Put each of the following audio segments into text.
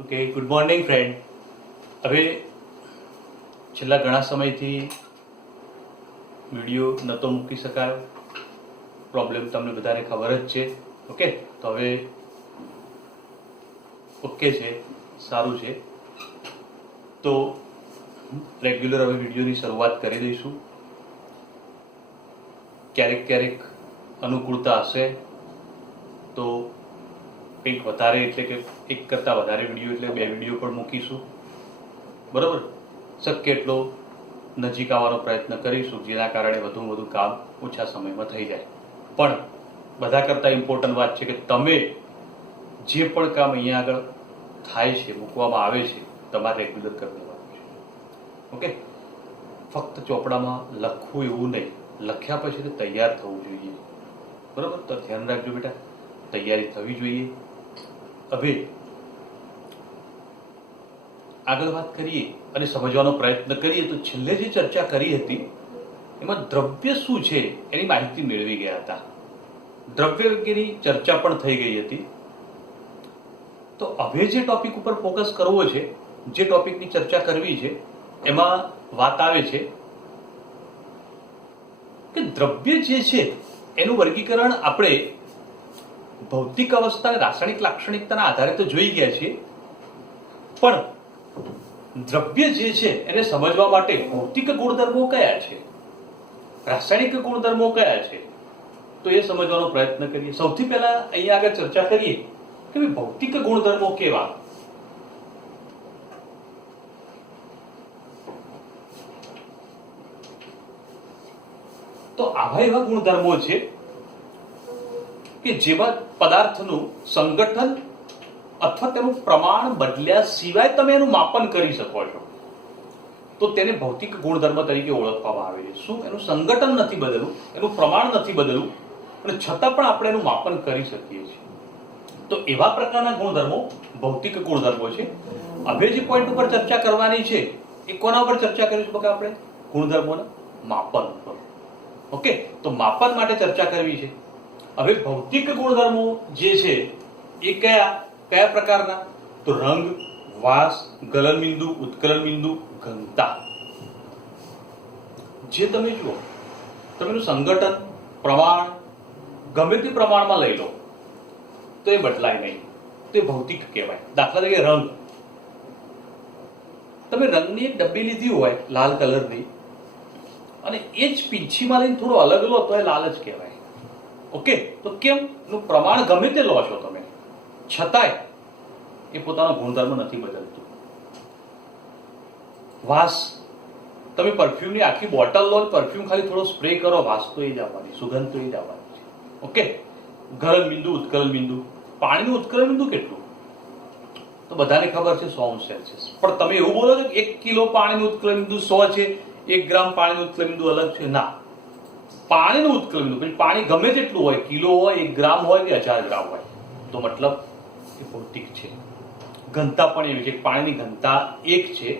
Okay, good morning friend. હવે છેલ્લા ઘણા સમયથી વિડીયો નહોતો મૂકી શકાયો. પ્રોબ્લેમ તમને બધાને ખબર જ છે. ઓકે, તો હવે ઓકે છે, સારું છે. તો રેગ્યુલર હવે વિડીયોની શરૂઆત કરી દઈશું. ક્યારેક ક્યારેક અનુકૂળતા હશે તો કંઈક વધારે એટલે કે એક કરતાં વધારે વિડીયો એટલે 2 વિડીયો પણ મૂકીશું. બરાબર, શક્ય એટલો નજીક આવવાનો પ્રયત્ન કરીશું, જેના કારણે વધુમાં વધુ કામ ઓછા સમયમાં થઈ જાય. પણ બધા કરતાં ઇમ્પોર્ટન્ટ વાત છે કે તમે જે પણ કામ અહીંયા આગળ થાય છે, મૂકવામાં આવે છે, તમારે રેગ્યુલર કરી દેવાનું છે. ઓકે, ફક્ત ચોપડામાં લખવું એવું નહીં, લખ્યા પછી તે તૈયાર થવું જોઈએ. બરાબર, તો ધ્યાન રાખજો બેટા, તૈયારી થવી જોઈએ. હવે આગળ વાત કરીએ અને સમજવાનો પ્રયત્ન કરીએ તો છેલ્લે જે ચર્ચા કરી હતી એમાં દ્રવ્ય શું છે એની માહિતી મેળવી ગયા હતા. દ્રવ્ય વગેરેની ચર્ચા પણ થઈ ગઈ હતી. તો હવે જે ટોપિક ઉપર ફોકસ કરવો છે, જે ટોપિકની ચર્ચા કરવી છે, એમાં વાત આવે છે કે દ્રવ્ય જે છે એનું વર્ગીકરણ આપણે ભૌતિક અવસ્થા અને રાસાયણિક લાક્ષણિકતાના આધારે તો જોઈ ગયા છીએ, પણ દ્રવ્ય જે છે એને સમજવા માટે ભૌતિક ગુણધર્મો કયા છે, રાસાયણિક ગુણધર્મો કયા છે, તો એ સમજવાનો પ્રયત્ન કરીએ. સૌથી પહેલા અહીંયા આગળ ચર્ચા કરીએ કે ભૌતિક ગુણધર્મો કેવા. તો આવા એવા ગુણધર્મો છે કે જેમાં પદાર્થનું સંગઠન અથવા તેનું પ્રમાણ બદલ્યા સિવાય તમે એનું માપન કરી શકો છો, તો તેને ભૌતિક ગુણધર્મ તરીકે ઓળખવામાં આવે છે. શું? એનું સંગઠન નથી બદલવું, એનું પ્રમાણ નથી બદલવું, અને છતાં પણ આપણે એનું માપન કરી શકીએ છીએ. તો એવા પ્રકારના ગુણધર્મો ભૌતિક ગુણધર્મો છે. હવે જે પોઈન્ટ ઉપર ચર્ચા કરવાની છે એ કોના ઉપર ચર્ચા કરીશું? કે આપણે ગુણધર્મોના માપન ઉપર. ઓકે, તો માપન માટે ચર્ચા કરવી છે. હવે ભૌતિક ગુણધર્મો જે છે એ કયા પ્રકારના? તો રંગ, વાસ, ગલનબિંદુ, ઉત્કલનબિંદુ, ઘનતા. જે તમે જુઓ, તમે સંગઠન, પ્રમાણ ગમે તે પ્રમાણમાં લઈ લો તો એ બદલાય નહીં, તો એ ભૌતિક કહેવાય. દાખલા તરીકે રંગ, તમે રંગની એક ડબ્બી લીધી હોય લાલ કલરની અને એ જ પીંછીમાં લઈને થોડો અલગ લો તો એ લાલ જ કહેવાય. ઓકે, તો કેમ? એનું પ્રમાણ ગમે તે લો છો તમે, છતાંય એ પોતાનો ગુણધર્મ નથી બદલતું. વાસ, તમે પરફ્યુમની આખી બોટલ લો, પરફ્યુમ ખાલી થોડો સ્પ્રે કરો, વાસ તો એ જ આવવાની, સુગંધ તો એ જ આવવાની છે. ઓકે, ગલન બિંદુ, ઉત્કલન બિંદુ, પાણીનું ઉત્કલન બિંદુ કેટલું? તો બધાને ખબર છે 100°C. પણ તમે એવું બોલો છો કે 1 કિલો પાણીનું ઉત્કલન બિંદુ 100 છે, 1 ગ્રામ પાણીનું ઉત્કલન બિંદુ અલગ છે? ના, પાણીનું ઉત્કલન બિંદુ, પાણી ગમે તેટલું હોય, કિલો હોય, 1 ગ્રામ હોય કે 1000 ગ્રામ હોય, તો મતલબ એ ભૌતિક છે. ઘનતા પણ એવી છે, પાણીની ઘનતા 1 છે,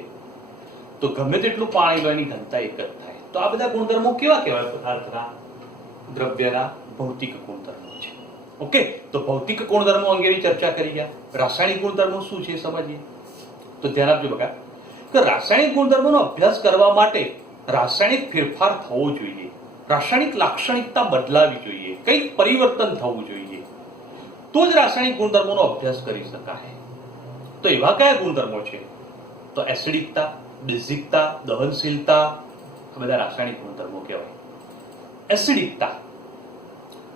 તો ગમે તેટલું પાણી લો એની ઘનતા 1 જ થાય. તો આ બધા ગુણધર્મો કેવા કહેવાય? પદાર્થના, દ્રવ્યના ભૌતિક ગુણધર્મો છે. ઓકે, તો ભૌતિક ગુણધર્મો અંગેની ચર્ચા કરી ગયા. રાસાયણિક ગુણધર્મો શું છે સમજીએ. તો ધ્યાન આપજો બકા, કે રાસાયણિક ગુણધર્મોનો અભ્યાસ કરવા માટે રાસાયણિક ફેરફાર થવો જોઈએ, રાસાયણિક લાક્ષણિકતા બદલાવી જોઈએ, કંઈક પરિવર્તન થવું જોઈએ, તો જ રાસાયણિક ગુણધર્મોનો અભ્યાસ કરી શકાય. તો એવા કયા ગુણધર્મો છે? તો એસિડિકતા, બેઝિકતા, દહનશીલતા, આ બધા રાસાયણિક ગુણધર્મો કહેવાય. એસિડિકતા,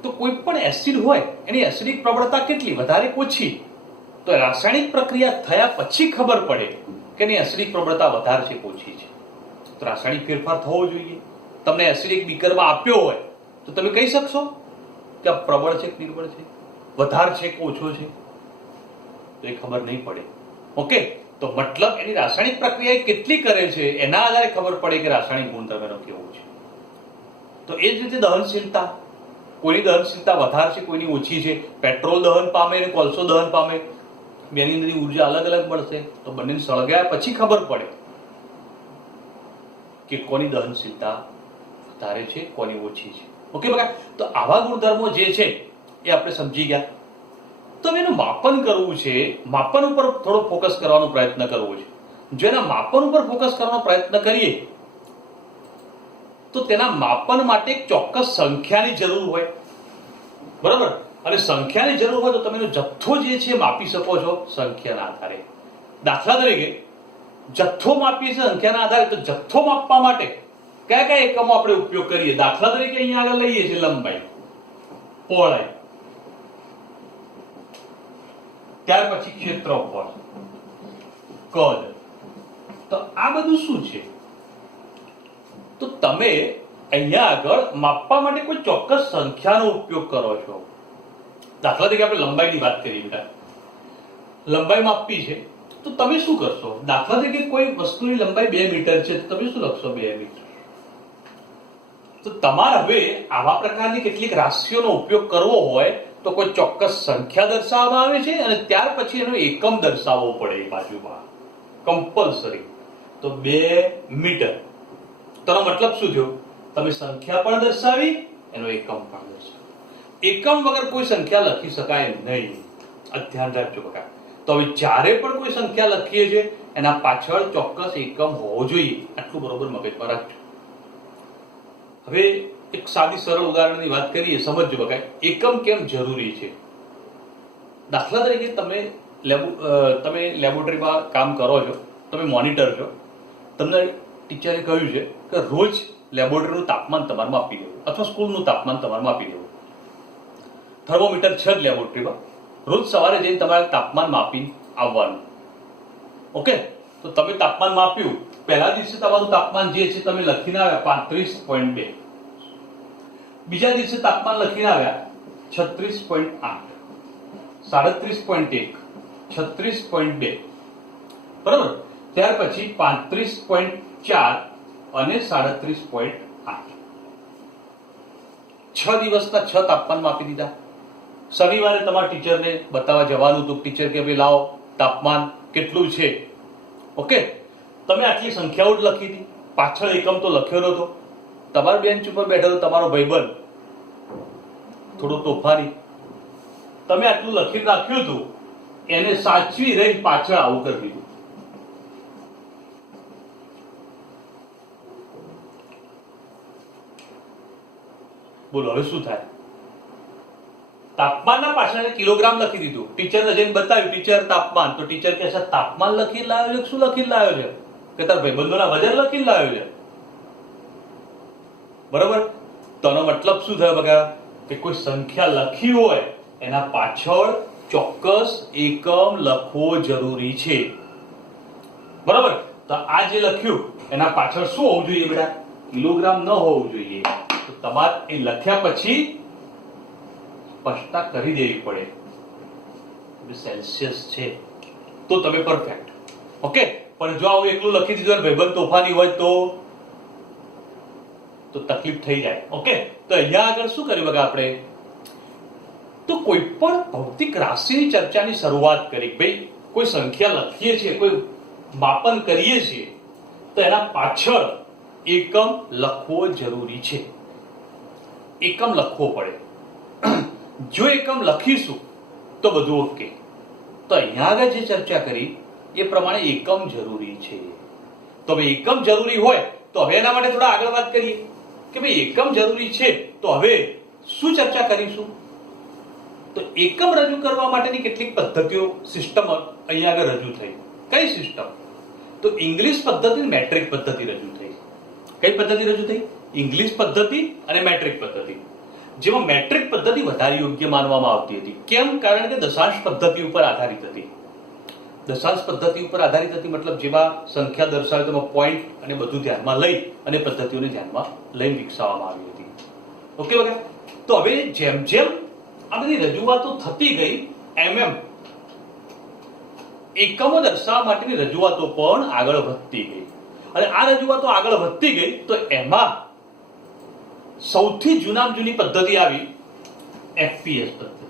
તો કોઈ પણ એસિડ હોય એની એસિડિક પ્રબળતા કેટલી, વધારે કે ઓછી? તો રાસાયણિક પ્રક્રિયા થયા પછી ખબર પડે કે એની એસિડિક પ્રબળતા વધારે છે કે ઓછી છે. તો રાસાયણિક ફેરફાર થવો જોઈએ. તમને એસિડ એક બીકરમાં આપ્યો હોય તો તમે કહી શકશો કે આ પ્રબળ છે કે નિર્બળ છે, વધારે છે કે ઓછો છે? તો એ ખબર નહીં પડે. ઓકે, તો મતલબ એની રાસાયણિક પ્રક્રિયા કેટલી કરે છે એના આધારે ખબર પડે કે રાસાયણિક ગુણધર્મ એનો કેવો છે. તો એ જ રીતે દહનશીલતા, કોઈની દહનશીલતા વધારે છે, કોઈની ઓછી છે. પેટ્રોલ દહન પામે અને કોલસો દહન પામે, બેની અંદરની ઉર્જા અલગ અલગ મળશે, તો બંનેને સળગાયા પછી ખબર પડે કે કોની દહનશીલતા વધારે છે, કોની ઓછી છે. ઓકે બકા, તો આવા ગુણધર્મો જે છે એ આપણે સમજી ગયા. તો એનું માપન કરવું છે, માપન ઉપર થોડો ફોકસ કરવાનો પ્રયત્ન કરવો છે. જો એના માપન ઉપર ફોકસ કરવાનો પ્રયત્ન કરીએ તો તેના માપન માટે એક ચોક્કસ સંખ્યાની જરૂર હોય, બરાબર. અને સંખ્યાની જરૂર હોય તો તમે એનો જથ્થો જે છે માપી શકો છો સંખ્યાના આધારે. દાખલા તરીકે જથ્થો માપીએ છીએ સંખ્યાના આધારે, તો જથ્થો માપવા માટે કયા કયા એકમો આપણે ઉપયોગ કરીએ? દાખલા તરીકે અહીંયા આગળ લઈએ છીએ લંબાઈ, પહોળાઈ, ત્યાર પછી ક્ષેત્રફળ, કદ. તો આ બધું શું છે? તો તમે અહીંયા આગળ માપવા માટે કોઈ ચોક્કસ સંખ્યાનો ઉપયોગ કરો છો. દાખલા તરીકે આપણે લંબાઈની વાત કરીએ બેટા, લંબાઈ માપવી છે તો તમે શું કરશો? દાખલા તરીકે કોઈ વસ્તુની લંબાઈ 2 મીટર છે તો તમે શું લખશો? 2 મીટર. તો તમારે હવે આવા પ્રકારની કેટલીક રાશિઓનો ઉપયોગ કરવો હોય તો કોઈ ચોક્કસ સંખ્યા દર્શાવવામાં આવે છે અને ત્યાર પછી એનો એકમ દર્શાવવો પડે બાજુમાં, કમ્પલસરી. તો 2 મીટર. તેનો મતલબ શું થયો? તમે સંખ્યા પણ દર્શાવી, એનો એકમ પણ દર્શાવી. એકમ વગર કોઈ સંખ્યા લખી શકાય નહીં, આ ધ્યાન રાખજો બકા. તો હવે જ્યારે પણ કોઈ સંખ્યા લખીએ છીએ એના પાછળ ચોક્કસ એકમ હોવો જોઈએ, આટલું બરોબર મગજમાં રાખજો. હવે એક સાદી સરળ ઉદાહરણની વાત કરીએ, સમજજો બકા એકમ કેમ જરૂરી છે. દાખલા તરીકે તમે લેબોરેટરીમાં કામ કરો છો, તમે મોનિટર છો, તમને ટીચરે કહ્યું છે કે રોજ લેબોરેટરીનું તાપમાન તમારે માપી દેવું અથવા સ્કૂલનું તાપમાન તમારે માપી દેવું. થર્મોમીટર છે જ લેબોરેટરીમાં, રોજ સવારે જઈને તમારે તાપમાન માપી આવવાનું. ઓકે, તો તમે તાપમાન માપ્યું, પહેલા દિવસે તમારું તાપમાન જે છે તમે લખીને આવ્યા 35.2, બીજા દિવસે તાપમાન લખીને આવ્યા 36.8, 37.1, 36.2, બરાબર. ત્યાર પછી 35.4 અને 37.8. 6 દિવસના 6 તાપમાન માપી દીધા. શનિવારે તમારા ટીચરને બતાવવા જવાનું હતું, ટીચર કે ભાઈ લાવો તાપમાન કેટલું છે. ઓકે, તમે આટલી સંખ્યાઓ જ લખી હતી, પાછળ એકમ તો લખ્યો નતો. તમારા બેન્ચ ઉપર બેઠેલો તમારો ભાઈબંધ થોડો તોફાની, તમે આટલું લખી રાખ્યું હતું, એને સાચવી રહી પાછળ આવું કરી દીધું. બોલો હવે શું થાય? તાપમાનના પાછળ કિલોગ્રામ લખી દીધું, ટીચરને જઈને બતાવ્યું, ટીચર તાપમાન, તો ટીચર કહે છે તાપમાન લખી લાવ્યો છે? શું લખી લાવ્યો છે? કે તાર ભાઈબંધોના વજન લખી લાવ્યો છે, બરાબર. તો આનો મતલબ શું થયો બગા? કે કોઈ સંખ્યા લખી હોય એના પાછળ ચોક્કસ એકમ લખવો જરૂરી છે, બરાબર. તો આ જે લખ્યું એના પાછળ શું હોવું જોઈએ બેટા? કિલોગ્રામ ન હોવું જોઈએ. તો તમારે એ લખ્યા પછી સ્પષ્ટતા કરી દેવી પડે, સેલ્સિયસ છે તો તમે પરફેક્ટ. ઓકે, પણ જો આવું એકલું લખી દીધું અને ભાઈબંધ તોફાની હોય તો તકલીફ થઈ જાય. ઓકે, તો અહીંયા આગળ શું કર્યું બગા આપણે? તો કોઈ પણ ભૌતિક રાશિની ચર્ચાની શરૂઆત કરી. ભાઈ કોઈ સંખ્યા લખીએ છીએ, કોઈ માપન કરીએ છીએ તો એના પાછળ એકમ લખવો જરૂરી છે, એકમ લખવો પડે. જો એકમ લખીશું તો બધું ઓકે. તો અહીંયા આગળ જે ચર્ચા કરી એ પ્રમાણે એકમ જરૂરી છે. તો હવે એકમ જરૂરી હોય તો હવે એના માટે થોડા આગળ વાત કરીએ કે ભાઈ એકમ જરૂરી છે તો હવે શું ચર્ચા કરીશું? તો એકમ રજૂ કરવા માટેની કેટલીક પદ્ધતિઓ, સિસ્ટમ અહીંયા આગળ રજૂ થઈ. કઈ સિસ્ટમ? તો ઇંગ્લિશ પદ્ધતિ, મેટ્રિક પદ્ધતિ રજૂ થઈ. કઈ પદ્ધતિ રજૂ થઈ? ઇંગ્લિશ પદ્ધતિ અને મેટ્રિક પદ્ધતિ. જેમાં મેટ્રિક પદ્ધતિ વધારે યોગ્ય માનવામાં આવતી હતી. કેમ? કારણ કે દશાંશ પદ્ધતિ ઉપર આધારિત હતી. દશાંશ પદ્ધતિ ઉપર આધારિત હતી મતલબ જેમાં સંખ્યા દર્શાવે તેમાં પોઈન્ટ અને બધું ધ્યાનમાં લઈ અને પદ્ધતિઓને ધ્યાનમાં લઈને વિકસાવવામાં આવી હતી. ઓકે વગેરે. તો હવે જેમ જેમ આ બધી રજૂઆતો થતી ગઈ એમ એકમો દર્શાવવા માટેની રજૂઆતો પણ આગળ વધતી ગઈ. અને આ રજૂઆતો આગળ વધતી ગઈ તો એમાં સૌથી જૂનામાં જૂની પદ્ધતિ આવી એફપીએસ પદ્ધતિ,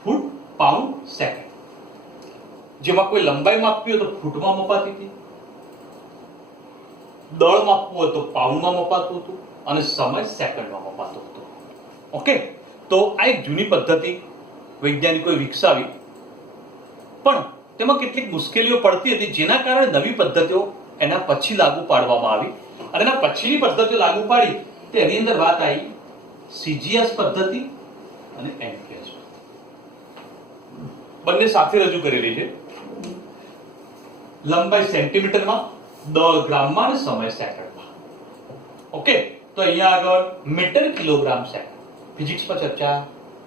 ફૂટ પાઉન્ડ સેકન્ડ. જેમાં કોઈ લંબાઈ માપવી હોય તો ફૂટમાં મપાતી હતી, દળ માપવું હોય તો પાઉન્ડમાં મપાતું હતું અને સમય સેકન્ડમાં મપાતો હતો. ઓકે, તો આ એક જૂની પદ્ધતિ વૈજ્ઞાનિકોએ વિકસાવી, પણ તેમાં કેટલીક મુશ્કેલીઓ પડતી હતી, જેના કારણે નવી પદ્ધતિઓ એના પછી લાગુ પાડવામાં આવી. અને એના પછીની પદ્ધતિઓ લાગુ પાડી તેની અંદર વાત આવી સીજીએસ પદ્ધતિ અને એમકેએસ. બંને સાથે રજૂ કરેલી છે. લંબાઈ સેન્ટીમીટરમાં, દળ ગ્રામમાં અને સમય સેકન્ડમાં. ઓકે, તો અહીંયા આગળ મીટર કિલોગ્રામ સેકન્ડ ફિઝિક્સમાં ચર્ચા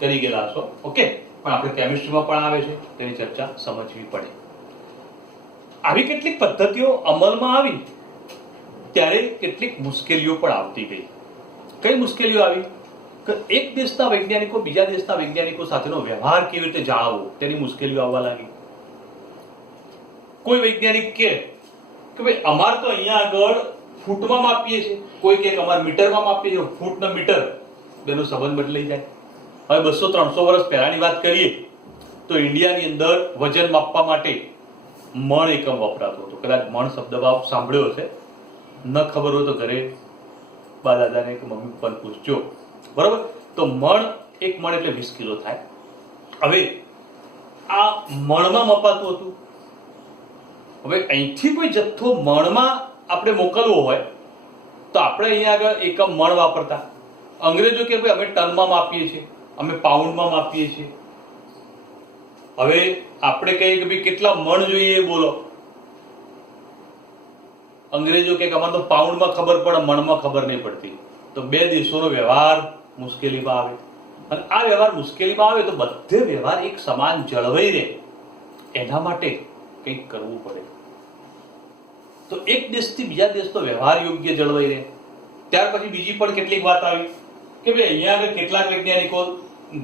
કરી ગયેલા છો. ઓકે, પણ આપણે કેમિસ્ટ્રીમાં પણ આવે છે, તેની ચર્ચા સમજવી પડે. આવી કેટલીક પદ્ધતિઓ અમલમાં આવી ત્યારે કેટલીક મુશ્કેલીઓ પણ આવતી ગઈ. કઈ મુશ્કેલીઓ આવી? કે એક દેશના વૈજ્ઞાનિકો બીજા દેશના વૈજ્ઞાનિકો સાથેનો વ્યવહાર કેવી રીતે જાળવવો, તેની મુશ્કેલીઓ આવવા લાગી. કોઈ વૈજ્ઞાનિક કે ભાઈ અમાર તો અહીંયા આગળ ફૂટમાં માપીએ છીએ, કોઈ કે અમારે મીટરમાં માપીએ છીએ, ફૂટ ને મીટર બેનો સંબંધ બદલાઈ જાય. હવે 200-300 વર્ષ પહેલાની વાત કરીએ તો ઇન્ડિયાની અંદર વજન માપવા માટે મણ એકમ વપરાતો હતો. કદાચ મણ શબ્દ સાંભળ્યો હશે, ન ખબર હોય તો ઘરે બા દાદાને કે મમ્મી પપ્પાને પૂછજો. બરોબર, તો એક મણ એટલે 20 કિલો થાય. હવે આ મણમાં મપાતું હતું. હવે અહીંથી કોઈ જથ્થો મણમાં આપણે મોકલવો હોય તો આપણે અહીંયા આગળ એકમ મણ વાપરતા. અંગ્રેજો કે ભાઈ અમે ટનમાં માપીએ છીએ, અમે પાઉન્ડમાં માપીએ છીએ. હવે આપણે કહીએ કે ભાઈ કેટલા મણ જોઈએ એ બોલો. અંગ્રેજો કે અમારે તો પાઉન્ડમાં ખબર પડે, મણમાં ખબર નહીં પડતી. તો બે દેશોનો વ્યવહાર મુશ્કેલીમાં આવે. અને આ વ્યવહાર મુશ્કેલીમાં આવે તો બધે વ્યવહાર એક સમાન જળવાઈ રહે, એના માટે કંઈક કરવું પડે. તો એક દેશથી બીજા દેશનો વ્યવહાર યોગ્ય જળવાઈ રહે. ત્યાર પછી બીજી પણ કેટલીક વાત આવી કે ભાઈ અહીંયા આગળ કેટલાક વૈજ્ઞાનિકો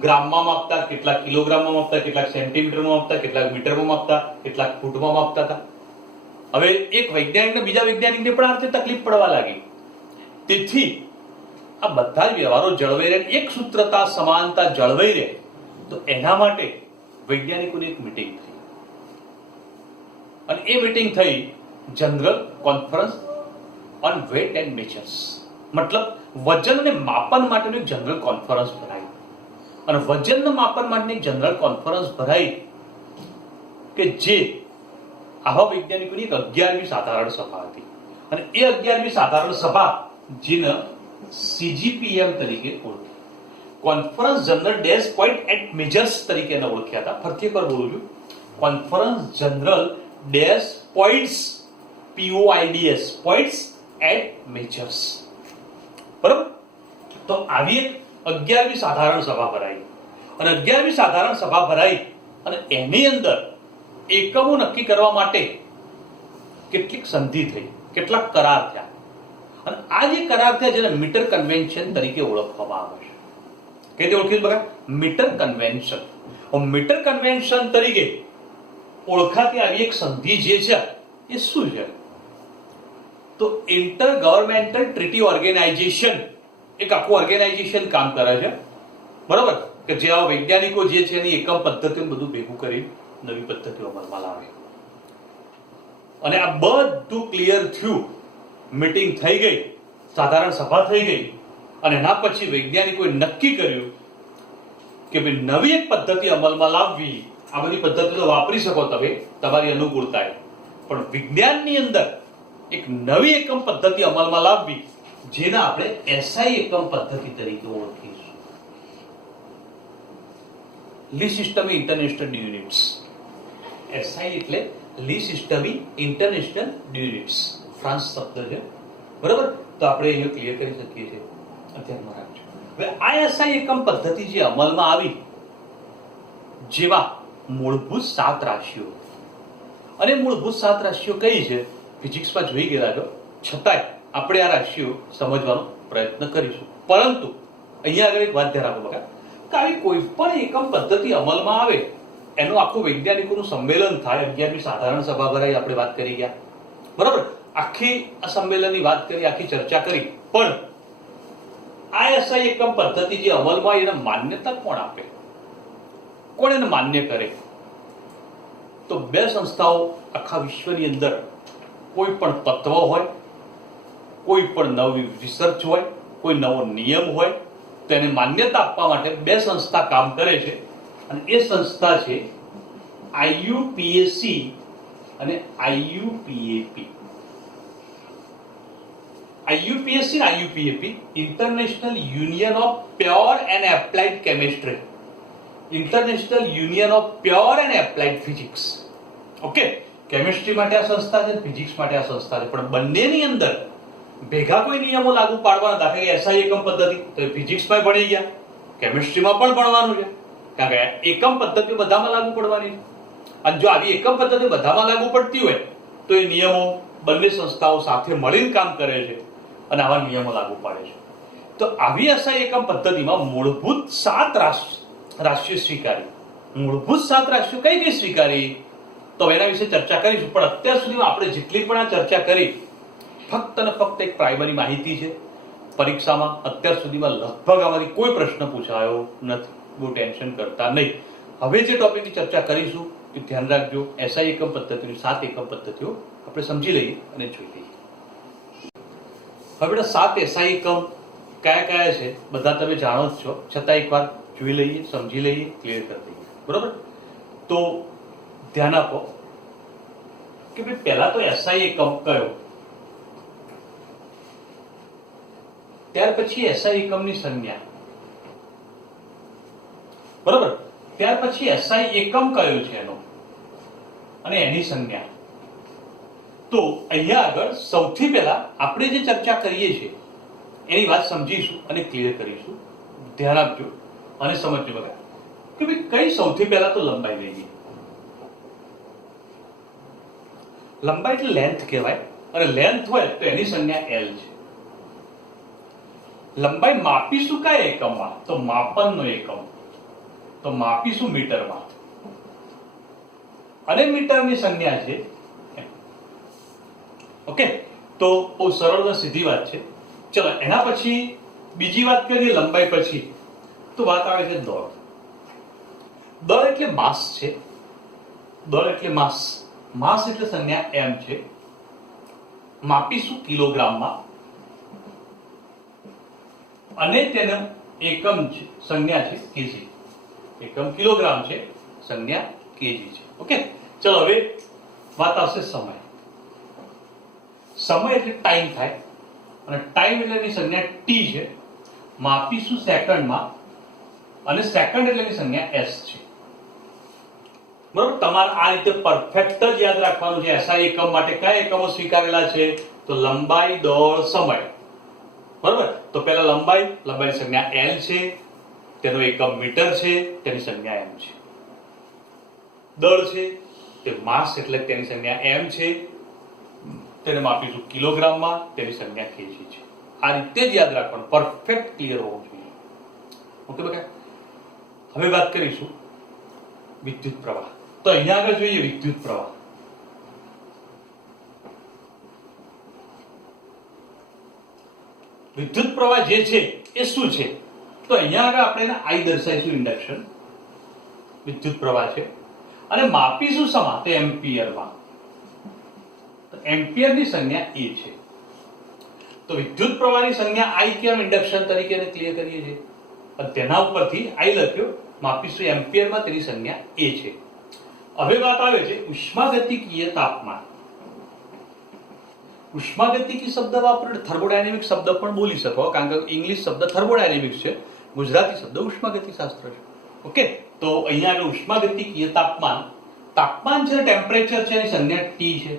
ગ્રામમાં માપતા, કેટલાક કિલોગ્રામમાં માપતા, કેટલાક સેન્ટીમીટરમાં માપતા, કેટલાક મીટરમાં માપતા, કેટલાક ફૂટમાં માપતા હતા. હવે એક વૈજ્ઞાનિકને બીજા વૈજ્ઞાનિકને પણ આ રીતે તકલીફ પડવા લાગી. તેથી આ બધા જ વ્યવહારો જળવાઈ રહે, એક સૂત્રતા સમાનતા જળવાઈ રહે, તો એના માટે વૈજ્ઞાનિકોની એક મીટિંગ થઈ. અને એ મીટિંગ થઈ general conference on weight and measures. મતલબ વજન અને માપન માટેની જનરલ કોન્ફરન્સ ભરાઈ. અને વજન માપન માટેની જનરલ કોન્ફરન્સ ભરાઈ કે જે આવા વૈજ્ઞાનિકોની એક 11મી સાધારણ સભા હતી. અને એ 11મી સાધારણ સભા જેને CGPM તરીકે ઓળખી, કોન્ફરન્સ જનરલ ડેશ પોઈન્ટ એટ મેજર્સ તરીકે ઓળખ્યા હતા. ફરીથી એકવાર બોલું છું, કોન્ફરન્સ જનરલ ડેશ points POINTS points at measures. બરાબર, તો આવી એક 11મી સાધારણ સભા ભરાઈ. અને 11મી સાધારણ સભા ભરાઈ અને એની અંદર એકમો નક્કી કરવા માટે કેટલીક સંધિ થઈ, કેટલાક કરાર થયા. અને આ જે કરાર થયા જેને મીટર કન્વેન્શન તરીકે ઓળખવામાં આવે છે. કે તે ઓળખી બघा, મીટર કન્વેન્શન. મીટર કન્વેન્શન તરીકે ઓળખાતી આવી એક સંધિ જે છે એ શું છે? તો ઇન્ટર ગવર્મેન્ટલ ટ્રીટી ઓર્ગેનાઇઝેશન એક આખું ઓર્ગેનાઇઝેશન કામ કરે છે. બરાબર, કે જે આ વૈજ્ઞાનિકો જે છે એની એકમ પદ્ધતિઓ બધું ભેગું કરી નવી પદ્ધતિઓ અમલમાં લાવે. અને આ બધું ક્લિયર થયું, મીટિંગ થઈ ગઈ, સાધારણ સભા થઈ ગઈ. અને એના પછી વૈજ્ઞાનિકોએ નક્કી કર્યું કે ભાઈ નવી એક પદ્ધતિ અમલમાં લાવવી. આ બધી પદ્ધતિઓ વાપરી શકો તમે તમારી અનુકૂળતાએ, પણ વિજ્ઞાનની અંદર એક નવી એકમ પદ્ધતિ અમલમાં લાવવી, જેને આપણે SI એકમ પદ્ધતિ તરીકે ઓળખીશું. લી સિસ્ટમી ઇન્ટરનેશનલ યુનિટ્સ. SI એટલે લી સિસ્ટમી ઇન્ટરનેશનલ યુનિટ્સ, ફ્રાન્સ શબ્દ છે. બરાબર, તો આપણે અહીંયા ક્લિયર કરી શકીએ છીએ. ધ્યાનમાં રાખજો. હવે આ SI એકમ પદ્ધતિ જે અમલમાં આવી, જેમાં મૂળભૂત 7 રાશિઓ, અને મૂળભૂત 7 રાશિઓ કઈ છે ફિઝિક્સમાં જોઈ ગયા છો, છતાંય આપણે આ રાશિઓ સમજવાનો પ્રયત્ન કરીશું. પરંતુ અહીંયા આગળ એક વાત ધ્યાન રાખો બઘા, કે આવી કોઈ પણ એકમ પદ્ધતિ અમલમાં આવે એનું આખું વૈજ્ઞાનિકોનું સંમેલન થાય. 11મી સાધારણ સભા ભરાઈ, આપણે વાત કરી ગયા. બરાબર, આખી આ સંમેલનની વાત કરી, આખી ચર્ચા કરી. પણ આ SI એકમ પદ્ધતિ જે અમલમાં એને માન્યતા કોણ આપે, કોણ એને માન્ય કરે? તો બે સંસ્થાઓ આખા વિશ્વની અંદર, કોઈ પણ તત્વ હોય, કોઈ પણ નવી રિસર્ચ હોય, કોઈ નવો નિયમ હોય, તો એને માન્યતા આપવા માટે બે સંસ્થા કામ કરે છે. અને એ સંસ્થા છે IUPAC અને IUPAP. IUPAC અને IUPAP international union of pure and applied chemistry, international union of pure and applied physics. Okay, chemistry માટે આ સંસ્થા છે, ફિઝિક્સ માટે આ સંસ્થા છે, પણ બંનેની અંદર ભેગા કોઈ નિયમો લાગુ પાડવાના. દાખલા કે SI એકમ પદ્ધતિ તો ફિઝિક્સમાં ભણી ગયા, કેમિસ્ટ્રીમાં પણ ભણવાનું છે, કારણ કે એકમ પદ્ધતિ બધામાં લાગુ પડવાની છે. અને જો આવી એકમ પદ્ધતિ બધામાં લાગુ પડતી હોય તો એ નિયમો બંને સંસ્થાઓ સાથે મળીને કામ કરે છે અને આવા નિયમો લાગુ પાડે છે. તો આવી SI એકમ પદ્ધતિમાં મૂળભૂત 7 રાશિઓ સ્વીકારી. મૂળભૂત 7 રાશિઓ કઈ કઈ સ્વીકારી તો એના વિશે ચર્ચા કરીશું. પણ અત્યાર સુધીમાં આપણે જેટલી પણ આ ચર્ચા કરી ફક્ત અને ફક્ત એક પ્રાઇમરી માહિતી છે. પરીક્ષામાં અત્યાર સુધીમાં લગભગ આમાંથી કોઈ પ્રશ્ન પૂછાયો નથી, બહુ ટેન્શન કરતા નહીં. હવે જે ટોપિકની ચર્ચા કરીશું એ ધ્યાન રાખજો. SI એકમ પદ્ધતિની 7 એકમ પદ્ધતિઓ આપણે સમજી લઈએ અને જોઈ લઈએ. હવે 7 SI એકમ કયા કયા છે બધા તમે જાણો જ છો, છતાં એકવાર જોઈ લઈએ, સમજી લઈએ, ક્લિયર કરી દઈએ. બરોબર? તો ધ્યાન આપો કે ભાઈ પહેલા તો SI એકમ કયો, ત્યાર પછી SI એકમની સંજ્ઞા, બરોબર, ત્યાર પછી SI એકમ કયો છે એનો અને એની સંજ્ઞા. તો અહીંયા આગળ સૌથી પહેલા આપણે જે ચર્ચા કરીએ છીએ એની વાત સમજીશું અને ક્લિયર કરીશું. ધ્યાન આપજો અને સમજજો. બગા કે ભાઈ કઈ સૌથી પહેલા તો લંબાઈ લઈએ. લંબાઈ એટલે લેન્થ કહેવાય, અને લેન્થ હોય તો એની સંજ્ઞા L છે. લંબાઈ માપીશું કયા એકમમાં તો માપનનો એકમ, તો માપીશું મીટરમાં, અને મીટરની સંજ્ઞા છે. ઓકે, તો બહુ સરળ અને સીધી વાત છે. ચલો એના પછી બીજી વાત કરીએ લંબાઈ પછી, તો વાત આવે છે દળ. દળ એટલે માસ છે. દળ એટલે માસ, માસ એટલે સંજ્ઞા m છે. માપીશું કિલોગ્રામમાં અને તેનો એકમ છે, સંજ્ઞા છે kg. એકમ કિલોગ્રામ છે, સંજ્ઞા kg છે. ઓકે, ચલો હવે વાત આવશે સમય. સમય એટલે ટાઈમ થાય, અને ટાઈમ એટલે એની સંજ્ઞા t છે. માપીશું સેકન્ડમાં અને સેકન્ડ એટલે એની સંજ્ઞા s છે. બરોબર? તમારે આ રીતે પરફેક્ટ જ યાદ રાખવાનું છે. SI એકમ માટે કયા એકમો સ્વીકારેલા છે તો લંબાઈ, દળ, સમય. બરોબર? તો પહેલા લંબાઈની સંજ્ઞા L છે, તેનો એકમ મીટર છે, તેની સંજ્ઞા m છે. દળ છે તે માસ એટલે તેની સંજ્ઞા m છે, તેને માપીશું કિલોગ્રામમાં, તેની સંજ્ઞા kg છે. આ રીતે જ યાદ રાખવાનું, પરફેક્ટ ક્લિયર હોવું જોઈએ. ઓકે બકા, હવે વાત કરીશું વિદ્યુત પ્રવાહ. તો અહીંયા આગળ જોઈએ વિદ્યુત પ્રવાહ. વિદ્યુત પ્રવાહ જે છે એ શું છે તો અહીંયા આગળ આપણે એને I દર્શાવીશું, ઇન્ડક્શન. વિદ્યુત પ્રવાહ છે અને માપીશું શેમાં તો એમ્પિયરમાં. તો એમ્પિયરની સંજ્ઞા એ છે. તો વિદ્યુત પ્રવાહની સંજ્ઞા I કેમ ઇન્ડક્શન તરીકે ક્લિયર કરીએ છીએ, અને તેના ઉપરથી I લખ્યો, માપીશું એમ્પિયરમાં, તેની સંજ્ઞા એ છે. હવે વાત આવે છે ઉષ્માગતિકીય તાપમાન. ઉષ્માગતિકી શબ્દ વાપરો, થર્મોડાયનેમિક શબ્દ પણ બોલી શકો, કારણ કે ઇંગ્લિશ શબ્દ થર્મોડાયનેમિક્સ છે, ગુજરાતી શબ્દ ઉષ્માગતિશાસ્ત્ર છે. ઓકે, તો અહીંયા આગળ ઉષ્માગતિકીય તાપમાન, તાપમાન છે, ટેમ્પરેચર છે, એની સંજ્ઞા T છે.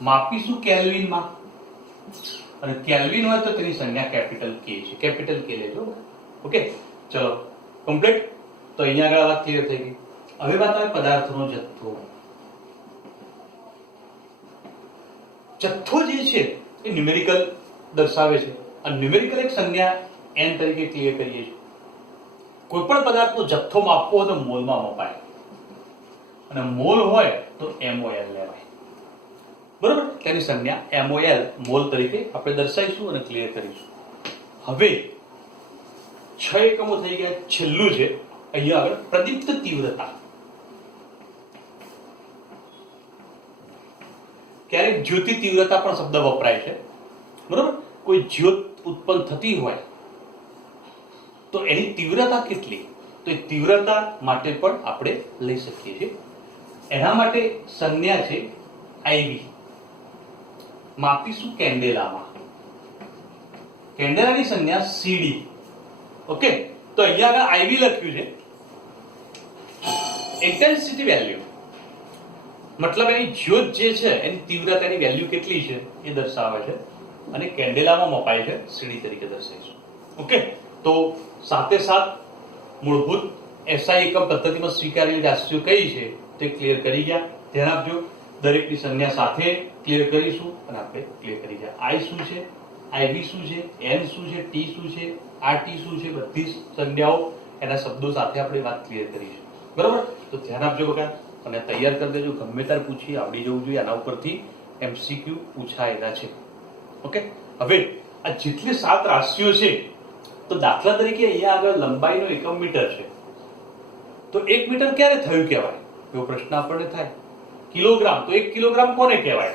માપીશું કેલ્વિનમાં, અને કેલ્વિન હોય તો તેની સંજ્ઞા કેપિટલ K છે. કેપિટલ K લેજો. ઓકે, ચલો કમ્પ્લીટ. તો અહીંયા આગળ વાત ક્લિયર થઈ ગઈ. હવે વાત આવે પદાર્થનો જથ્થો. જથ્થો જે છે એ ન્યુમેરિકલ દર્શાવે છે, અને ન્યુમેરિકલ એક સંજ્ઞા n તરીકે ક્લિયર કરીએ છીએ. કોઈ પણ પદાર્થનો જથ્થો માપવો હોય તો મોલમાં મપાય, અને મોલ હોય તો MOL લેવાય. બરોબર? તેની સંજ્ઞા MOL, મોલ તરીકે આપણે દર્શાવીશું અને ક્લિયર કરીશું. હવે 6 એકમો થઈ ગયા. છેલ્લું છે અહીંયા આગળ પ્રદીપ્ત તીવ્રતા. ક્યારેક જ્યોતિ તીવ્રતા પણ શબ્દ વપરાય છે. બરોબર? કોઈ જ્યોત ઉત્પન્ન થતી હોય તો એની તીવ્રતા કેટલી, તો એ તીવ્રતા માટે પણ આપણે લઈ શકીએ છીએ. એના માટે સંજ્ઞા છે આઈવી. માપીશું કેન્ડેલામાં. કેન્ડેલાની સંજ્ઞા સીડી. ઓકે, તો અહીંયા આગળ આઈવી લખ્યું છે. ઇન્ટેન્સિટી વેલ્યુ મતલબ એની જ્યોત જે છે એની તીવ્રતાની વેલ્યુ કેટલી છે એ દર્શાવે છે અને કેન્ડેલામાં મપાય છે સીડી તરીકે દર્શાવીશું. ઓકે, તો સાથે સાથ મૂળભૂત એસઆઈ એકમ પદ્ધતિમાં સ્વીકારેલી રાશિઓ કઈ છે તે ક્લિયર કરી ગયા. ધ્યાન આપજો, દરેકની સંજ્ઞા સાથે ક્લિયર કરીશું અને આપણે ક્લિયર કરી ગયા. આઈ શું છે, આઈવી શું છે, એન શું છે, ટી શું છે, આ ટી શું છે, બધી સંજ્ઞાઓ એના શબ્દો સાથે આપણે વાત ક્લિયર કરીશું. બરાબર, તો ધ્યાન આપજો બકા અને તૈયાર કરી દેજો. ગમે ત્યારે પૂછી આવડી જવું જોઈએ. આના ઉપરથી એમસીક્યુ પૂછાયેલા છે. ઓકે, હવે આ જેટલી 7 રાશિઓ છે તો દાખલા તરીકે અહીંયા આગળ લંબાઈનો એકમ મીટર છે, તો 1 મીટર ક્યારે થયું કહેવાય એવો પ્રશ્ન આપણને થાય. કિલોગ્રામ, તો 1 કિલોગ્રામ કોને કહેવાય?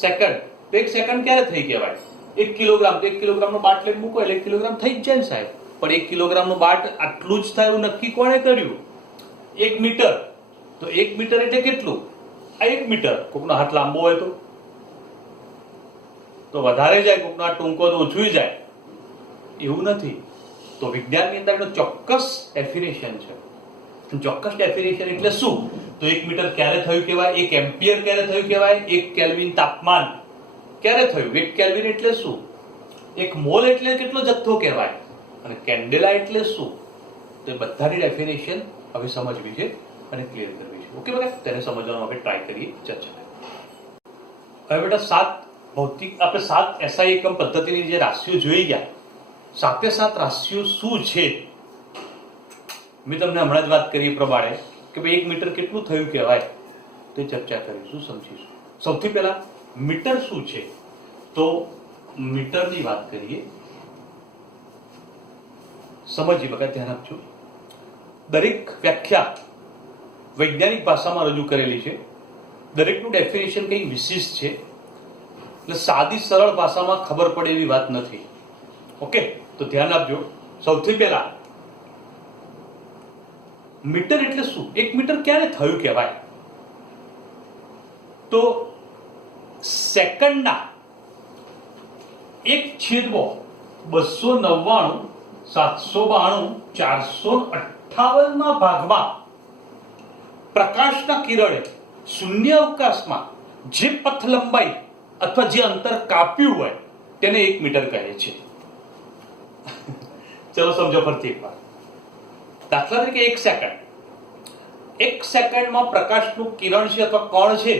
સેકન્ડ, તો 1 સેકન્ડ ક્યારે થઈ કહેવાય? 1 કિલોગ્રામ, તો 1 કિલોગ્રામનો બાટ લઈને મૂકો એટલે 1 કિલોગ્રામ થઈ જ જાય ને સાહેબ. પણ 1 કિલોગ્રામનો બાટ આટલું જ થાય એવું નક્કી કોણે કર્યું? 1 મીટર, તો 1 મીટર એટલે કેટલું? આ 1 મીટર. કોકનો હાથ લાંબો હોય તો વધારે જાય, કોકનો હાથ ટૂંકો તો ઓછું જાય, એવું નથી. તો વિજ્ઞાનની અંદર એનો ચોક્કસ ડેફિનેશન છે. ચોક્કસ ડેફિનેશન એટલે શું? તો 1 મીટર ક્યારે થયું કહેવાય? 1 એમ્પિયર ક્યારે થયું કહેવાય? 1 કેલ્વિન તાપમાન ક્યારે થયું? 1 કેલ્વિન એટલે શું? 1 મોલ એટલે કેટલો જથ્થો કહેવાય? અને કેન્ડેલા એટલે શું? તો એ બધાની ડેફિનેશન હવે સમજવી છે અને ક્લિયર કરવી છે. ઓકે બરાબર, તેને સમજવાનો આપણે ટ્રાય કરીએ, ચર્ચા. હવે બેટા 7 ભૌતિક આપણે 7 એસઆઈ એકમ પદ્ધતિની જે રાશિઓ જોઈ ગયા, સાથે 7 રાશિઓ શું છે મેં તમને હમણાં જ વાત કરી એ પ્રમાણે કે ભાઈ 1 મીટર કેટલું થયું કહેવાય તે ચર્ચા કરીશું, સમજીશું. સૌથી પહેલા મીટર શું છે? તો મીટરની વાત કરીએ, સમજીએ વખત ધ્યાન આપજો. દરેક વ્યાખ્યા વૈજ્ઞાનિક ભાષામાં રજૂ કરેલી છે. દરેકનું ડેફિનેશન કંઈ વિશિષ્ટ છે, એટલે સાદી સરળ ભાષામાં ખબર પડે એવી વાત નથી. ઓકે, તો ધ્યાન આપજો. સૌથી પહેલા મીટર એટલે શું? 1 મીટર ક્યારે થયું કહેવાય? તો સેકન્ડના 1/299,792,458 ભાગમાં પ્રકાશના કિરણે શૂન્ય અવકાશમાં જે પથ લંબાઈ અથવા જે અંતર કાપ્યું હોય તેને 1 મીટર કહે છે. ચલો સમજો ફરીથી એકવાર. દાખલા તરીકે 1 સેકન્ડ. 1 સેકન્ડમાં પ્રકાશનું કિરણ છે અથવા કણ છે,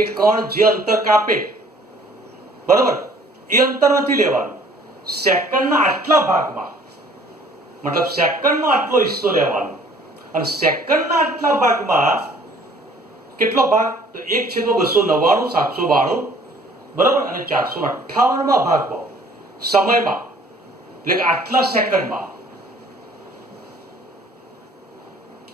એ કણ જે અંતર કાપે, બરાબર, એ અંતર નથી લેવાનું. સેકન્ડના આટલા ભાગમાં, મતલબ સેકન્ડનો આટલો હિસ્સો લેવાનો. અને સેકન્ડના આટલા ભાગમાં કેટલો ભાગ? તો 1/299,792, બરાબર, અને 458 ભાગમાં સમયમાં, એટલે કે આટલા સેકન્ડમાં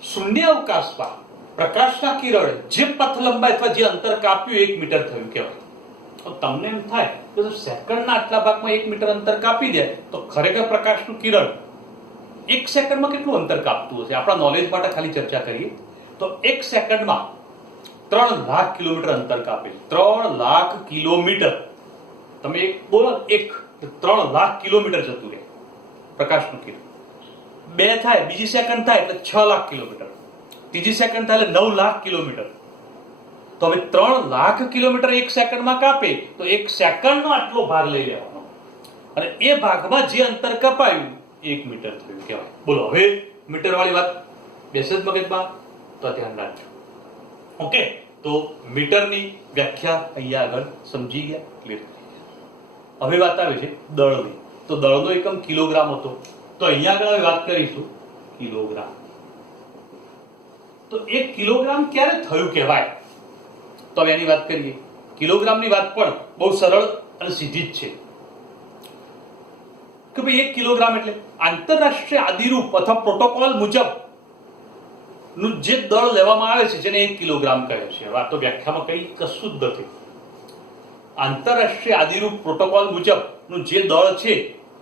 શૂન્ય અવકાશમાં પ્રકાશના કિરણે જે પથ લંબાઈ અથવા જે અંતર કાપ્યું 1 મીટર થયું કહેવાય. તો તમને એમ થાય કે સેકન્ડના આટલા ભાગમાં 1 મીટર અંતર કાપી દે તો ખરેખર પ્રકાશનું કિરણ 1 સેકન્ડમાં કેટલું અંતર કાપતું હશે? આપણા નોલેજ માટે ખાલી ચર્ચા કરીએ તો 1 સેકન્ડમાં 3 લાખ કિલોમીટર અંતર કાપે. 3 લાખ કિલોમીટર. તમે એક બોલો, 3 લાખ કિલોમીટર જતું રહે પ્રકાશનું કિરણ. 2 થાય, બીજી સેકન્ડ થાય એટલે 6 લાખ કિલોમીટર, ત્રીજી સેકન્ડ થાય એટલે 9 લાખ કિલોમીટર. તો હવે 3 લાખ કિલોમીટર 1 સેકન્ડમાં કાપે તો 1 સેકન્ડનો આટલો ભાગ લઈ લેવાનો અને એ ભાગમાં જે અંતર કપાયું 1 મીટર થયું કહેવાય. બોલો, હવે મીટર વાળી વાત બેસે જ મગજમાં? તો ધ્યાન રાખજો. ઓકે, તો મીટરની વ્યાખ્યા અહીંયા આગળ સમજી ગયા, ક્લિયર કરી ગયા. હવે વાત આવે છે દળની. તો દળનો એકમ કિલોગ્રામ હતો, તો અહીંયા આગળ હવે વાત કરીશું કિલોગ્રામ. તો 1 કિલોગ્રામ ક્યારે થયું કહેવાય? તો હવે એની વાત કરીએ. કિલોગ્રામની વાત પણ બહુ સરળ અને સીધી જ છે કે ભાઈ 1 કિલોગ્રામ એટલે આંતરરાષ્ટ્રીય આદિરૂપ અથવા પ્રોટોકોલ મુજબ નું જે દળ લેવામાં આવે છે જેને 1 કિલોગ્રામ કહે છે. આ તો વ્યાખ્યામાં કઈ કશું જ નથી. આંતરરાષ્ટ્રીય આદિરૂપ પ્રોટોકોલ મુજબ નું જે દળ છે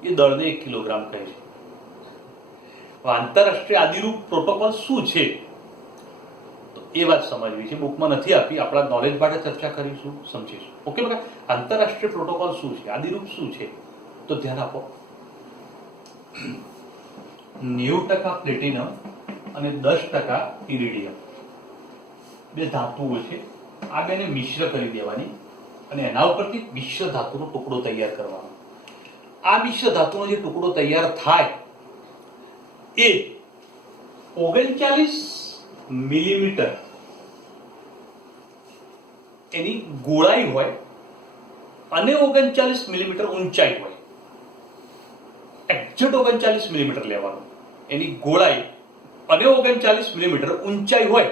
એ દળને 1 કિલોગ્રામ કહે છે. આંતરરાષ્ટ્રીય આદિરૂપ પ્રોટોકોલ શું છે તો એ વાત સમજવી છે. બુકમાં નથી આપી, આપણા નોલેજ માટે ચર્ચા કરીશું, સમજીશું. ઓકે બકા, આંતરરાષ્ટ્રીય પ્રોટોકોલ શું છે, આદિરૂપ શું છે તો ધ્યાન આપો. 90% પ્લેટિનમ અને 10% ઇરિડિયમ બે ધાતુઓ છે. આ બેને મિશ્ર કરી દેવાની અને એના ઉપરથી મિશ્ર ધાતુનો ટુકડો તૈયાર કરવાનો. આ મિશ્ર ધાતુનો જે ટુકડો તૈયાર થાય એ 39 મિલીમીટર એની ગોળાઈ હોય અને 39 મિલીમીટર ઊંચાઈ હોય. એક્ઝેક્ટ 39 મિલીમીટર લેવાનું. એની ગોળાઈ અને 39 મિલીમીટર ઊંચાઈ હોય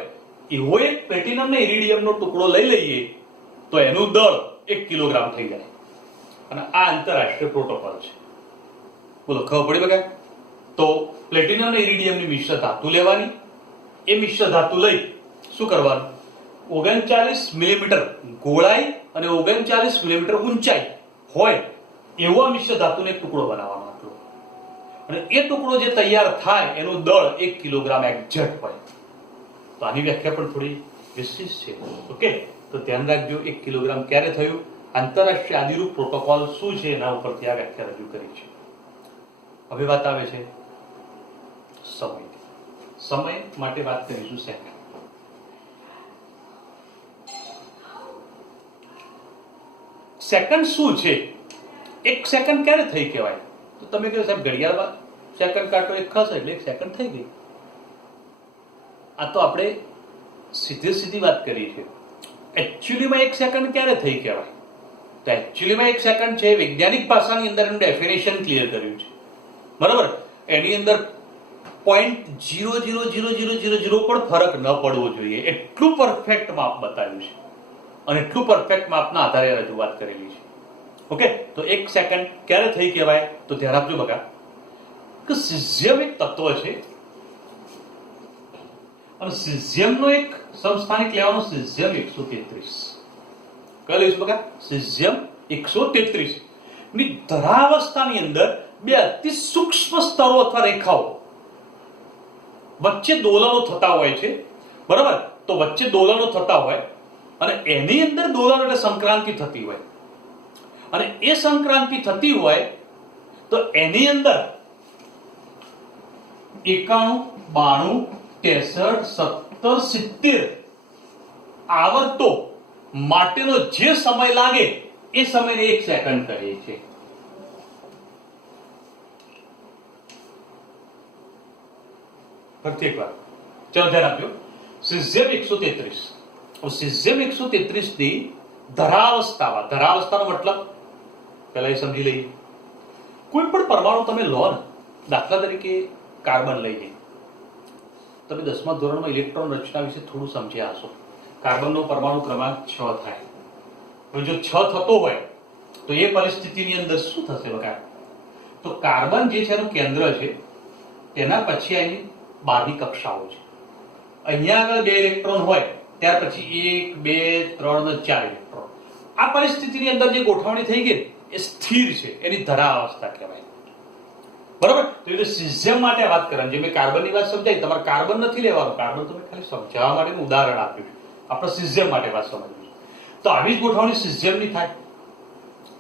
એવો એક પ્લેટિનમ ને ઇરિડિયમનો ટુકડો લઈ લઈએ તો એનું દળ 1 કિલોગ્રામ થઈ જાય. અને આ આંતરરાષ્ટ્રીય પ્રોટોકોલ છે. બોલો, ખબર પડી બકા? તો પ્લેટિનમ અને ઇરિડિયમની મિશ્ર ધાતુ લેવાની. એ મિશ્ર ધાતુ લઈ શું કરવાનું? 39 મિલીમીટર ગોળાઈ અને 39 મિલીમીટર ઊંચાઈ હોય એવો મિશ્ર ધાતુનો એક ટુકડો બનાવવાનો આટલો. અને એ ટુકડો જે તૈયાર થાય એનું દળ 1 કિલોગ્રામ એક્ઝેક્ટ હોય. તો આની વ્યાખ્યા પણ થોડી વિશિષ્ટ છે. ઓકે, તો ધ્યાન રાખજો. 1 કિલોગ્રામ ક્યારે થયું? આંતરરાષ્ટ્રીય આદિરૂપ પ્રોટોકોલ શું છે એના ઉપરથી આ વ્યાખ્યા રજૂ કરી છે. હવે વાત આવે છે સમય. સમય માટે વાત કરીશું સેકન્ડ. સેકન્ડ શું છે? 1 સેકન્ડ ક્યારે થઈ કહેવાય? તો તમે કહો સાહેબ ઘડિયાળમાં સેકન્ડ કાંટો એક ખસે એટલે 1 સેકન્ડ થઈ ગઈ. આ તો આપણે સીધી વાત કરી છે. એકચ્યુઅલીમાં 1 સેકન્ડ ક્યારે થઈ કહેવાય? તો એકચ્યુઅલીમાં 1 સેકન્ડ છે વૈજ્ઞાનિક ભાષાની અંદર એનું ડેફિનેશન ક્લિયર કર્યું છે. બરાબર? એની અંદર 0.00000 પણ ફરક ન પડવો જોઈએ એટલું પરફેક્ટ માપ બતાવ્યું છે અને એટલું પરફેક્ટ માપના આધારે રજૂઆત કરેલી છે. ઓકે, તો 1 સેકન્ડ ક્યારે થઈ કહેવાય? તો ધ્યાન આપજો બકા કે સિઝિયમ એક તત્વ છે અને સિઝિયમનો એક સમસ્થાનિક લેવાનો સિઝિયમ 133. કઈ લઈશું બકા? સિઝિયમ 133 ની ધરાવસ્થાની અંદર બે અતિ સૂક્ષ્મ સ્તરો અથવા રેખાઓ વચ્ચે દોલનો થતા હોય છે. બરાબર? તો વચ્ચે દોલનો થતા હોય અને એની અંદર દોલન એટલે સંક્રાંતિ થતી હોય અને એ સંક્રાંતિ થતી હોય તો એની અંદર 91, 92, 63, 70 આવર્તો માટેનો જે સમય લાગે એ સમયને 1 સેકન્ડ કહે છે. ફરીથી એક વાર ચાલો ધ્યાન આપજો. સિઝિયમ 133. સિઝિયમ 133 ની ધરાવસ્થામાં, ધરાવસ્થાનો મતલબ પહેલા એ સમજી લઈએ. કોઈ પણ પરમાણુ તમે લો ને, દાખલા તરીકે કાર્બન લઈએ. તમે 10મા ધોરણમાં ઇલેક્ટ્રોન રચના વિશે થોડું સમજ્યા હશો. કાર્બનનો પરમાણુ ક્રમાંક 6 થાય. હવે જો 6 થતો હોય તો એ પરિસ્થિતિની અંદર શું થશે બકા? તો કાર્બન જે છે એનું કેન્દ્ર છે, તેના પછી એની બહારની કક્ષાઓ છે. અહીંયા આગળ 2 ઇલેક્ટ્રોન હોય, ત્યાર પછી 1, 2, 3 અને 4 ઇલેક્ટ્રોન. આ પરિસ્થિતિની અંદર જે ગોઠવણી થઈ ગઈ એ સ્થિર છે, એની ધરાવસ્થા કહેવાય. બરાબર? તો એ સિઝિયમ માટે વાત કરવાની. જે મેં કાર્બનની વાત સમજાવી, તમારે કાર્બન નથી લેવાનું. કાર્બન તમે ખાલી સમજાવવા માટેનું ઉદાહરણ આપ્યું છે. આપણે સિઝિયમ માટે વાત સમજવી. તો આવી જ ગોઠવણી સિઝિયમની થાય.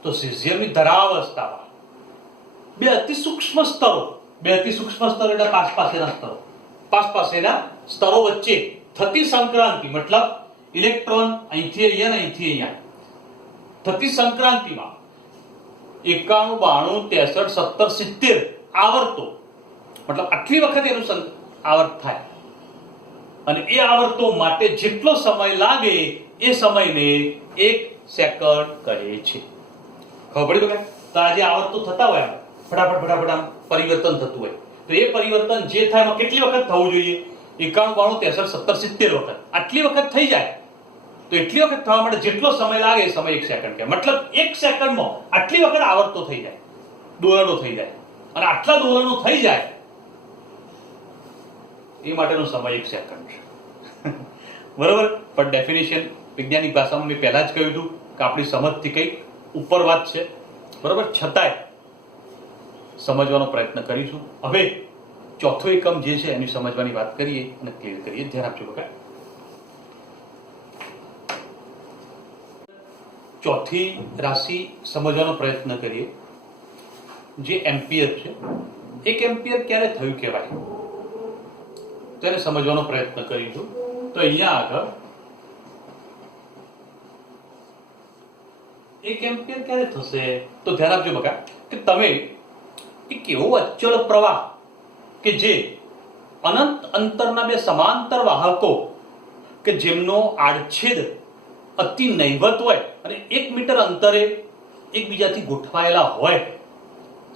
તો સિઝિયમની ધરાવસ્થામાં બે અતિ સૂક્ષ્મ સ્તરો એટલે પાસેના સ્તરો વચ્ચે થતી સંક્રાંતિ, મતલબ ઇલેક્ટ્રોન અહીંથી અહીંયા ને અહીંથી અહીંયા થતી સંક્રાંતિમાં 91, 92, 63, 70 આવર્તો, મતલબ આટલી વખત એનું આવર્ત થાય અને એ આવર્તો માટે જેટલો સમય લાગે એ સમયને 1 સેકન્ડ કહે છે. ખબર પડી? તો આ જે આવર્તો થતા હોય ફટાફટ આમ પરિવર્તન થતું હોય તો એ પરિવર્તન જે થાય એમાં કેટલી વખત થવું જોઈએ? 91, 92, 63, 70 વખત. આટલી વખત થઈ જાય તો એટલી વખત થવા માટે જેટલો સમય લાગે એ સમય 1 સેકન્ડ કહે. મતલબ 1 સેકન્ડમાં આટલી વખત આવર્તો થઈ જાય, દોલનો થઈ જાય અને આટલા દોલનો થઈ જાય એ માટેનો સમય 1 સેકન્ડ છે. બરાબર? પણ ડેફિનેશન વૈજ્ઞાનિક ભાષામાં મેં પહેલા જ કહ્યું હતું કે આપણી સમજથી કંઈક ઉપર વાત છે. બરાબર? છતાંય સમજવાનો પ્રયત્ન કરીશું. હવે ચોથો એકમ જે છે એની સમજવાની વાત કરીએ અને ક્લિયર કરીએ. ધ્યાન આપજો બકા. ચોથી રાશિ સમજવાનો પ્રયત્ન કરીએ, જે એમ્પિયર છે. એક એમ્પિયર ક્યારે થયું કહેવાય તો એને સમજવાનો પ્રયત્ન કરીશું. તો અહીંયા આગળ એક એમ્પિયર ક્યારે થશે તો ધ્યાન આપજો બકા કે તમે એક એવો અચળ પ્રવાહ કે જે અનંત અંતરના બે સમાંતર વાહકો કે જેમનો આડછેદ અતિ નહિવત હોય અને 1 મીટર અંતરે એકબીજાથી ગોઠવાયેલા હોય.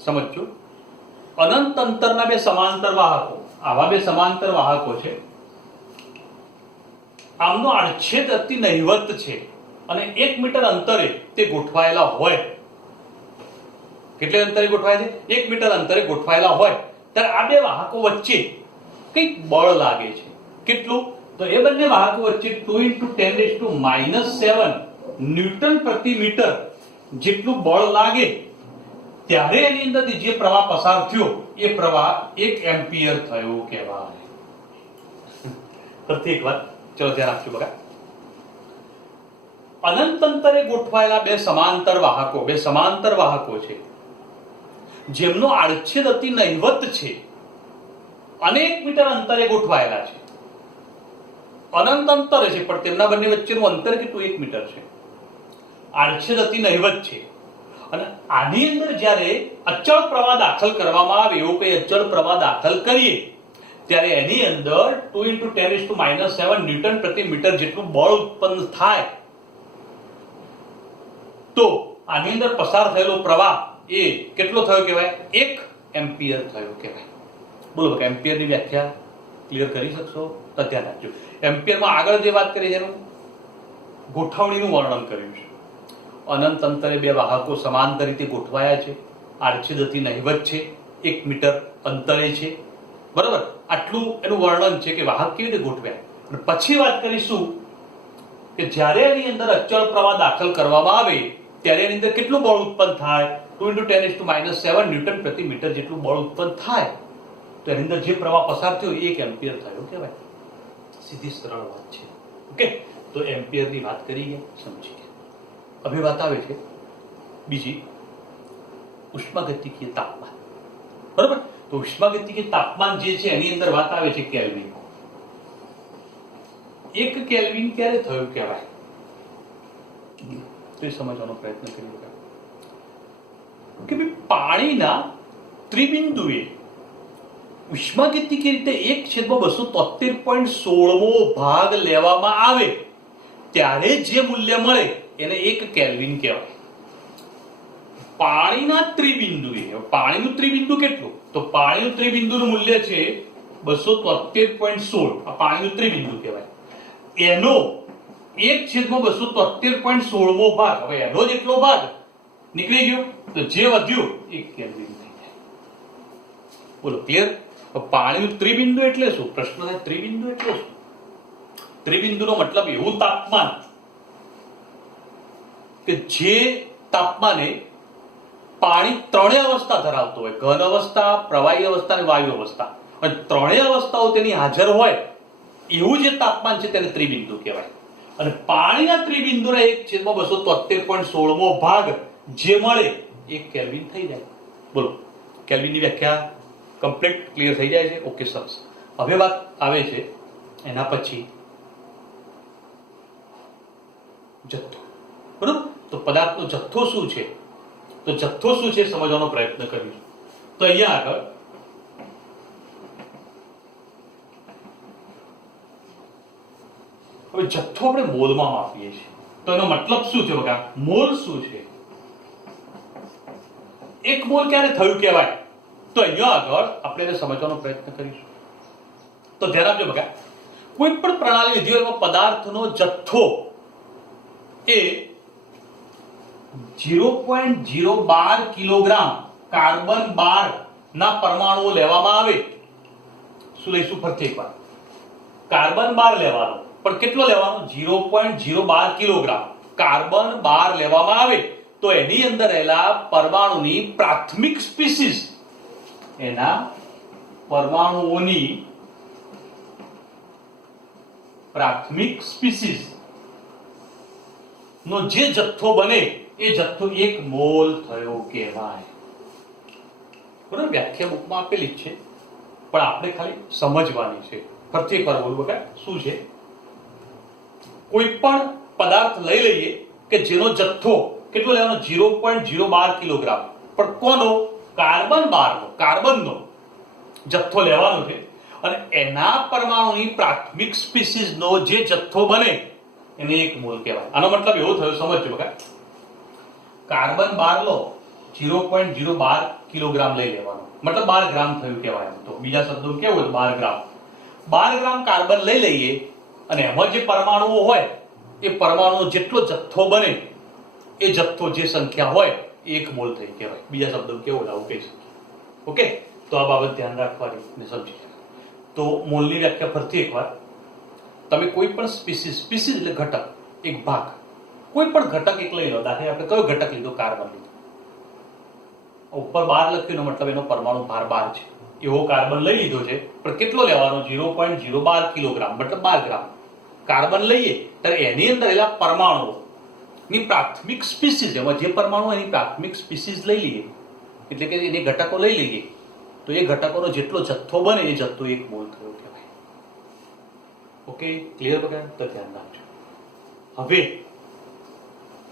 સમજો, અનંત અંતરના બે સમાંતર વાહકો, આવા બે સમાંતર વાહકો છે, આમનો આડછેદ અતિ નહિવત છે અને 1 મીટર અંતરે તે ગોઠવાયેલા હોય. કેટલે અંતરે ગોઠવાય છે? 1 મીટર અંતરે ગોઠવાયેલા હોય ત્યારે આ બે વાહકો વચ્ચે કંઈક બળ લાગે છે. કેટલું? તો એ બંને વાહકો વચ્ચે 2 × 10⁻⁷ ન્યૂટન પ્રતિ મીટર જેટલું બળ લાગે ત્યારે એની અંદરથી જે પ્રવાહ પસાર થયો એ પ્રવાહ 1 એમ્પિયર થયો કહેવાય. ફરીથી એક વાત, ચલો ધ્યાન આપજો બકા. અનંત અંતરે ગોઠવાયેલા બે સમાંતર વાહકો છે જેમનો આડછેદ અતિ નહિવત છે અને 1 મીટર અંતરે ગોઠવાયેલા છે. અનંત અંતરે છે પણ તેમના બંને વચ્ચેનું અંતર કેટલું? 1 મીટર છે. આડછેદ અતિ નહિવત છે અને આની અંદર જ્યારે અચળ પ્રવાહ દાખલ કરવામાં આવે, એવો કોઈ અચળ પ્રવાહ દાખલ કરીએ ત્યારે એની અંદર 2 × 10⁻⁷ ન્યૂટન પ્રતિ મીટર જેટલું બળ ઉત્પન્ન થાય. તો આની અંદર પસાર થયેલો પ્રવાહ એ કેટલો થયો કહેવાય? 1 એમ્પિયર થયો કહેવાય. બોલો બકા, એમ્પિયરની વ્યાખ્યા ક્લિયર કરી શકશો? તો ધ્યાન રાખજો. એમ્પિયરમાં આગળ જે વાત કરી એનું ગોઠવણીનું વર્ણન કર્યું છે. અનંત અંતરે બે વાહકો સમાંતર રીતે ગોઠવાયા છે, આડછેદ અતિ નહિવત છે, 1 મીટર અંતરે છે. બરાબર, આટલું એનું વર્ણન છે કે વાહક કેવી રીતે ગોઠવ્યા. અને પછી વાત કરીશું કે જ્યારે એની અંદર અચળ પ્રવાહ દાખલ કરવામાં આવે ત્યારે એની અંદર કેટલું બળ ઉત્પન્ન થાય? 2 × 10⁻⁷ ન્યૂટન પ્રતિ મીટર જેટલું બળ ઉત્પન્ન થાય તો એની અંદર જે પ્રવાહ પસાર થયો 1 એમ્પિયર થયો કહેવાય. સીધી સરળ વાત છે. ઓકે, તો એમ્પિયરની વાત કરી ગયા, સમજી ગયા. હવે વાત આવે છે બીજી, ઉષ્માગતિકીય તાપમાન. બરાબર, તો ઉષ્માગતિકીય તાપમાન જે છે એની અંદર વાત આવે છે કેલ્વિન. 1 કેલ્વિન ક્યારે થયું કહેવાય તો એ સમજવાનો પ્રયત્ન કરીએ કે ભાઈ પાણીના ત્રિબિંદુએ ઉષ્માગતિકીય રીતે 1/273.16 ભાગ લેવામાં આવે ત્યારે જે મૂલ્ય મળે એને 1 કેલ્વિન કહેવાય. પાણીના ત્રિબિંદુએ, પાણીનું ત્રિબિંદુ કેટલું? તો પાણીનું ત્રિબિંદુનું મૂલ્ય છે 273.16. આ પાણીનું ત્રિબિંદુ કહેવાય. એનો 1/273.16 ભાગ, હવે એનો જેટલો ભાગ નીકળી ગયો તો જે વધ્યું 1 કેલ્વિન થઈ જાય. બોલો, ક્લિયર? પાણીનું ત્રિબિંદુ એટલે શું? પ્રશ્ન થાય ત્રિબિંદુ એટલે શું? ત્રિબિંદુનો મતલબ એવું તાપમાન કે જે તાપમાને પાણી ત્રણેય અવસ્થા ધરાવતો હોય, ઘન અવસ્થા, પ્રવાહી અવસ્થા અને વાયુ અવસ્થા, અને ત્રણેય અવસ્થાઓ તેની હાજર હોય એવું જે તાપમાન છે તેને ત્રિબિંદુ કહેવાય. અને પાણીના ત્રિબિંદુના 1/273.16 ભાગ જે મળે 1 કેલ્વિન થઈ જાય. બોલો, કેલ્વિનની વ્યાખ્યા કમ્પ્લીટ ક્લિયર થઈ જાય છે? ઓકે, સરસ. હવે વાત આવે છે એના પછી જથ્થો. બરોબર, તો પદાર્થનો જથ્થો શું છે? તો જથ્થો શું છે સમજવાનો પ્રયત્ન કરીશું. તો અહીંયા આગળ હવે જથ્થો આપણે મોલમાં માપીએ છીએ તો એનો મતલબ શું છે બકા? મોલ શું છે? 1 મોલ ક્યારે થયું કહેવાય તો અહીંયા આગળ આપણે એને સમજવાનો પ્રયત્ન કરીશું. તો ધ્યાન આપજો બકા, કોઈ પણ પ્રણાલી લીધી હોય એમાં પદાર્થનો જથ્થો એ 0.012 કિલોગ્રામ કાર્બન 12 ના પરમાણુઓ લેવામાં આવે. શું લઈશું? ફરીથી એકવાર, કાર્બન 12 લેવાનો, પણ કેટલો લેવાનો? 0.012 કિલોગ્રામ કાર્બન 12 લેવામાં આવે તો એની અંદર રહેલા પરમાણુની પ્રાથમિક સ્પીસીસ એના પરમાણુઓની પ્રાથમિક સ્પીસીસ નો જે જથ્થો બને એ જથ્થો 1 મોલ થયો કહેવાય. બરાબર, વ્યાખ્યા બુકમાં આપેલી જ છે, પણ આપણે ખાલી સમજવાની છે. ફરીથી એકવાર બોલું બકા, શું છે? કોઈ પણ પદાર્થ લઈ લઈએ કે જેનો જથ્થો કેટલો લેવાનો? 0.012 કિલોગ્રામ. પણ કોનો? કાર્બનનો જથ્થો લેવાનો છે અને એના પરમાણુની પ્રાથમિક સ્પીસીસનો જે જથ્થો બને એને 1 મોલ કહેવાય. આનો મતલબ એવો થયો, સમજજો બકા, કાર્બન 12 લો, 0.012 કિલોગ્રામ લઈ લેવાનો, મતલબ 12 ગ્રામ થયું કહેવાય. તો બીજા શબ્દોમાં કેવું હોય? 12 ગ્રામ. 12 ગ્રામ કાર્બન લઈ લઈએ અને એમાં જે પરમાણુઓ હોય એ પરમાણુનો જેટલો જથ્થો બને એ જથ્થો જે સંખ્યા હોય 1 મોલ થઈ કહેવાય. બીજા શબ્દોમાં કેવું આવું કહી શકીએ. ઓકે, તો આ બાબત ધ્યાન રાખવાની ને સમજી. તો મોલની વ્યાખ્યા ફરીથી એકવાર, તમે કોઈ પણ સ્પીસીસ એટલે ઘટક, એક ભાગ, કોઈ પણ ઘટક એક લઈ લો. દાખલા આપણે કયો ઘટક લીધો? કાર્બન લીધો. ઉપર 12 લખ્યું એનો મતલબ એનો પરમાણુ ભાર 12 છે. એવો કાર્બન લઈ લીધો છે, પણ કેટલો લેવાનો? 0.012 કિલોગ્રામ, મતલબ 12 ગ્રામ. કાર્બન લઈએ ત્યારે એની અંદર એલા પરમાણુની પ્રાથમિક સ્પીસીસ, એમાં જે પરમાણુ એની પ્રાથમિક સ્પીસીસ લઈ લઈએ, એટલે કે એની ઘટકો લઈ લઈએ, તો એ ઘટકોનો જેટલો જથ્થો બને એ જથ્થો 1 મોલ થયો કહેવાય. ઓકે, ક્લિયર બકા? તો ધ્યાન રાખજો. હવે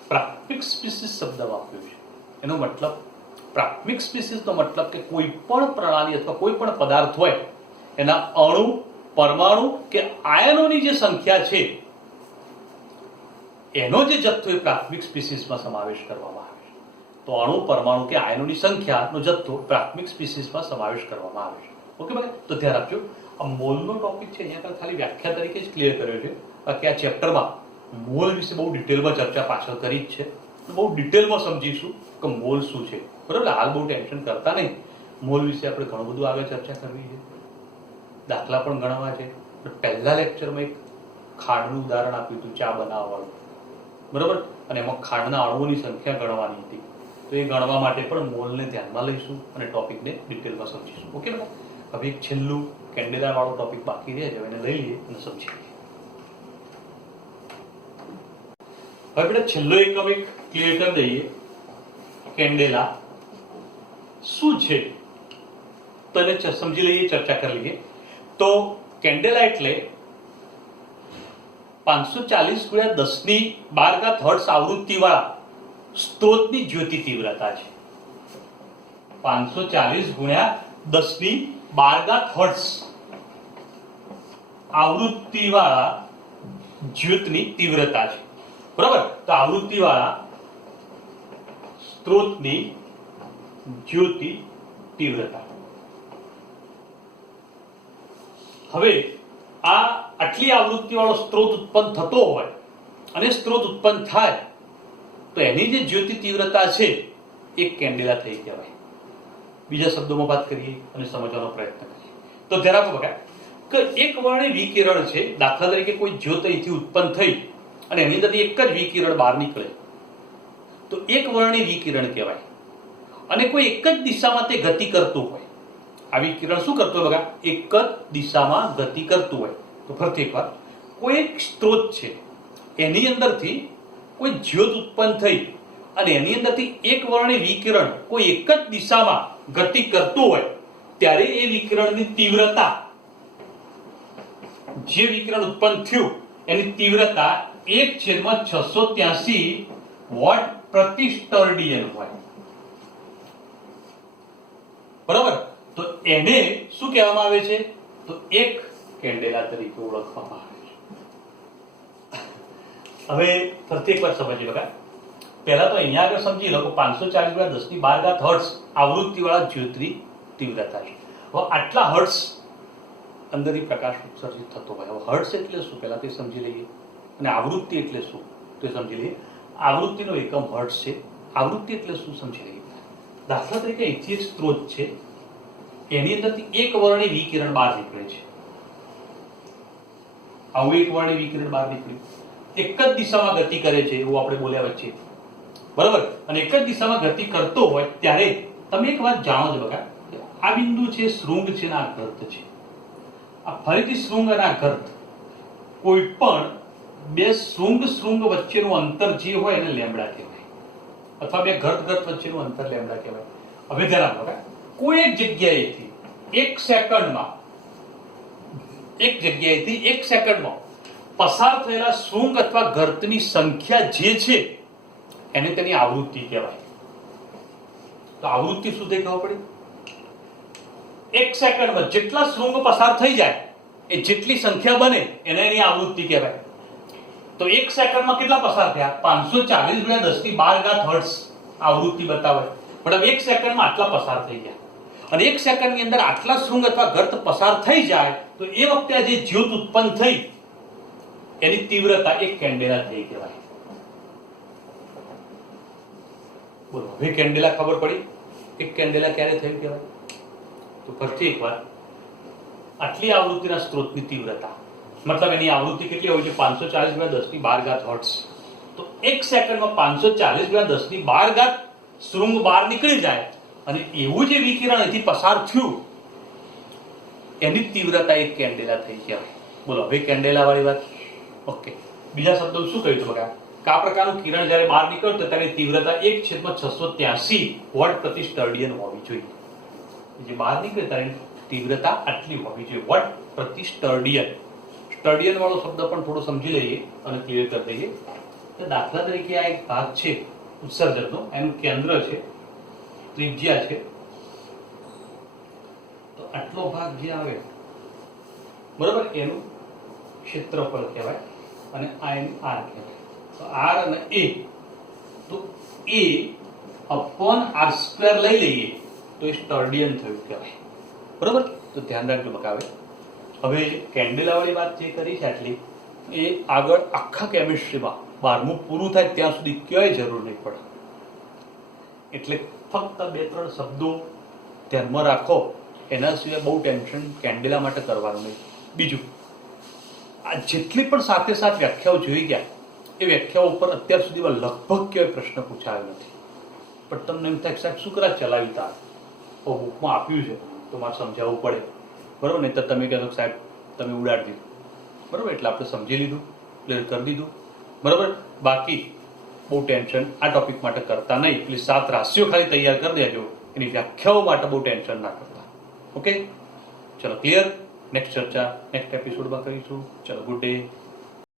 પ્રાથમિક સ્પીસીસ શબ્દ વાપર્યો છે, એનો મતલબ, પ્રાથમિક સ્પીસીસનો મતલબ કે કોઈ પણ પ્રણાલી અથવા કોઈ પણ પદાર્થ હોય એના અણુ, પરમાણુ કે આયનોની જે સંખ્યા છે એનો જે જથ્થો એ પ્રાથમિક સ્પીસીસમાં સમાવેશ કરવામાં આવે છે. તો અણુ, પરમાણુ કે આયનોની સંખ્યાનો જથ્થો પ્રાથમિક સ્પીસીસમાં સમાવેશ કરવામાં આવે છે. ઓકે બકા? તો ધ્યાન રાખજો. આ મોલનો ટોપિક છે અહીંયા ખાલી વ્યાખ્યા તરીકે જ ક્લિયર કર્યો છે. બાકી આ ચેપ્ટરમાં મોલ વિશે બહુ ડિટેલમાં ચર્ચા પાછળ કરી જ છે. બહુ ડિટેલમાં સમજીશું કે મોલ શું છે. બરાબર, હાલ બહુ ટેન્શન કરતા નહીં. મોલ વિશે આપણે ઘણું બધું આગળ ચર્ચા કરવી છે, દાખલા પણ ગણવા છે. પહેલા લેક્ચરમાં એક ખાંડનું ઉદાહરણ આપ્યું હતું, ચા બનાવવાનું. બરાબર, અને એમાં ખાંડના અણુઓની સંખ્યા ગણવાની હતી. તો એ ગણવા માટે પણ મોલને ધ્યાનમાં લઈશું અને ટોપિકને ડિટેલમાં સમજીશું. ઓકે બેટા? હવે એક છેલ્લું કેન્ડેલા વાળો ટોપિક બાકી રહે છે, એને લઈ લઈએ અને સમજી લઈએ. હવે બેટા છેલ્લો એકમ એક ક્લિયર કરી દઈએ. કેન્ડેલા શું છે તો એને સમજી લઈએ, ચર્ચા કરી લઈએ. તો કેન્ડેલા એટલે 540 × 10⁻12 હર્ટ્ઝ આવૃત્તિ વાળા સ્ત્રોતની જ્યોતિ તીવ્રતા છે. 540 × 10⁻12 હર્ટ્ઝ આવૃત્તિ વાળા જ્યોતની તીવ્રતા છે. બરાબર, તો આવૃત્તિ વાળા સ્ત્રોતની જ્યોતિ તીવ્રતા. હવે આ આટલી આવૃત્તિ વાળો સ્ત્રોત ઉત્પન્ન થતો હોય અને સ્ત્રોત ઉત્પન્ન થાય તો એની જે જ્યોતિ તીવ્રતા છે એ કેન્ડેલા થઈ કહેવાય. બીજા શબ્દોમાં વાત કરીએ અને સમજવાનો પ્રયત્ન કરીએ તો ધ્યાન રાખો બકા કે એક વર્ણી વિકિરણ છે. દાખલા તરીકે કોઈ જ્યોત અહીંથી ઉત્પન્ન થઈ અને એની અંદરથી એક જ વિકિરણ બહાર નીકળે તો એક વર્ણી વિકિરણ કહેવાય. અને કોઈ એક જ દિશામાં તે ગતિ કરતું હોય, આ વિકિરણ શું કરતું હોય બકા? એક જ દિશામાં ગતિ કરતું હોય. તો ફરીથી એકવાર, કોઈ એક સ્ત્રોત છે, એની અંદરથી કોઈ જ્યોત ઉત્પન્ન થઈ અને એની અંદરથી એક વર્ણી વિકિરણ કોઈ એક જ દિશામાં ગતિ કરતું હોય ત્યારે એ વિકિરણની તીવ્રતા, જે વિકિરણ ઉત્પન્ન થયું એની તીવ્રતા 1/683 વોટ પ્રતિ સ્ટર્ડિયન હોય. બરાબર, તો એને શું કહેવામાં આવે છે? તો એક કેન્ડેલા તરીકે ઓળખવામાં આવે છે. હવે ફરીથી એકવાર સમજીએ બકા. પહેલા તો અહીંયા આગળ સમજી લો કે 540 × 10⁻12 હર્ટ્ઝ આવૃત્તિ વાળા જ્યોતની તીવ્રતા છે. હવે આટલા હર્ટ્ઝ અંદરથી પ્રકાશ ઉત્સર્જિત થતો હોય. હવે હર્ટ્ઝ એટલે શું પહેલા તે સમજી લઈએ, અને આવૃત્તિ એટલે શું તે સમજી લઈએ. આવૃત્તિનો એકમ હર્ટ્ઝ છે. આવૃત્તિ એટલે શું સમજી લઈએ. દાખલા તરીકે અહીંથી એક સ્ત્રોત છે, એની અંદરથી એક વર્ણી વિકિરણ બહાર નીકળે છે. આવું એક વર્ણી વિકિરણ બહાર નીકળ્યું, એક જ દિશામાં ગતિ કરે છે એવું આપણે બોલ્યા વચ્ચે. બરાબર, અને એક જ દિશામાં ગતિ કરતો હોય ત્યારે તમે એક વાત જાણો છો બકા, આ બિંદુ છે શૃંગ છે ને આ ગર્ત છે. આ ફરીથી શૃંગ અને આ ગર્ત. કોઈ પણ બે શૃંગ વચ્ચેનું અંતર જે હોય એને લેમ્બડા કહેવાય, અથવા બે ગર્ત વચ્ચેનું અંતર લેમ્બડા કહેવાય. હવે ધ્યાન આપો, કોઈ એક જગ્યાએથી એક સેકન્ડમાં પસાર થયેલા શૃંગ અથવા ગર્તની સંખ્યા જે છે એને તેની આવૃત્તિ કહેવાય. તો આવૃત્તિ શું થઈ ખબર પડી? એક સેકન્ડમાં જેટલા શૃંગ પસાર થઈ જાય એ જેટલી સંખ્યા બને એને એની આવૃત્તિ કહેવાય. તો એક સેકન્ડમાં કેટલા પસાર થયા? 540 × 10⁻12 હર્ટ્ઝ આવૃત્તિ બતાવે. મતલબ એક સેકન્ડમાં આટલા પસાર થઈ ગયા. અને એક સેકન્ડની અંદર આટલા શૃંગ અથવા ગર્ત પસાર થઈ જાય તો એ વખતે આ જે જ્યોત ઉત્પન્ન થઈ એની તીવ્રતા એક કેન્ડેલા થઈ કહેવાય. બોલો, હવે કેન્ડેલા ખબર પડી? એક કેન્ડેલા ક્યારે થયું કહેવાય? તો ફરીથી એકવાર, આટલી આવૃત્તિના સ્ત્રોતની તીવ્રતા, મતલબ એની આવૃત્તિ કેટલી હોય છે? 540 × 10⁻12 હર્ટ્ઝ. તો એક સેકન્ડમાં 540 × 10⁻12 શૃંગ બહાર નીકળી જાય અને એવું જે વિકિરણ અહીંથી પસાર થયું એની તીવ્રતા એક કેન્ડેલા થઈ કહેવાય. બોલો, હવે કેન્ડેલા વાળી વાત. ઓકે, બીજા શબ્દો શું કહ્યું હતું બકા? આ પ્રકારનું કિરણ જ્યારે બહાર નીકળતું ત્યારે તીવ્રતા 1/683 વોટ પ્રતિ સ્ટર્ડિયન હોવી જોઈએ. જે બહાર નીકળે ત્યારે તીવ્રતા આટલી હોવી જોઈએ, વોટ પ્રતિ સ્ટર્ડિયન. સ્ટર્ડિયન વાળો શબ્દ પણ થોડો સમજી લઈએ અને ક્લિયર કરી દઈએ. તો દાખલા તરીકે આ એક ભાગ છે ઉત્સર્જકનો, એનું કેન્દ્ર છે, ત્રિજ્યા છે. તો આટલો ભાગ જે આવે બરોબર, એનું ક્ષેત્રફળ કહેવાય અને આ એનું આર કહેવાય. તો આર અને એ, તો a/r² લઈ લઈએ તો એ સ્ટર્ડિયન થયું કહેવાય. બરોબર? તો ધ્યાન રાખજો બકા. હવે કેન્ડેલા વાળી વાત જે કરી છે આટલી, એ આગળ આખા કેમિસ્ટ્રીમાં 12મું પૂરું થાય ત્યાં સુધી ક્યાંય જરૂર નહીં પડે. એટલે ફક્ત 2-3 શબ્દો ધ્યાનમાં રાખો, એના સિવાય બહુ ટેન્શન કેન્ડેલા માટે કરવાનું નહીં. બીજું, આ જેટલી પણ સાથે વ્યાખ્યાઓ જોઈ ગયા એ વ્યાખ્યાઓ ઉપર અત્યાર સુધીમાં લગભગ ક્યાંય પ્રશ્ન પૂછાયો નથી. પણ તમને એમ થાય સાહેબ શું કરા ચલાવી તા બુકમાં આપ્યું છે તો મારે સમજાવવું પડે, બરોબર? નહીં તો તમે કહેશો સાહેબ તમે ઉડાડી દીધું, બરોબર? એટલે આપણે સમજી લીધું, ક્લિયર કરી દીધું, બરોબર? બાકી બહુ ટેન્શન આ ટોપિક માટે કરતા નહીં. એટલે 7 રાશિઓ ખાલી તૈયાર કરી દેજો, એની વ્યાખ્યાઓ માટે બહુ ટેન્શન ના કરતા. ઓકે, ચલો ક્લિયર. નેક્સ્ટ ચર્ચા નેક્સ્ટ એપિસોડમાં કરીશું. ચલો, ગુડ ડે.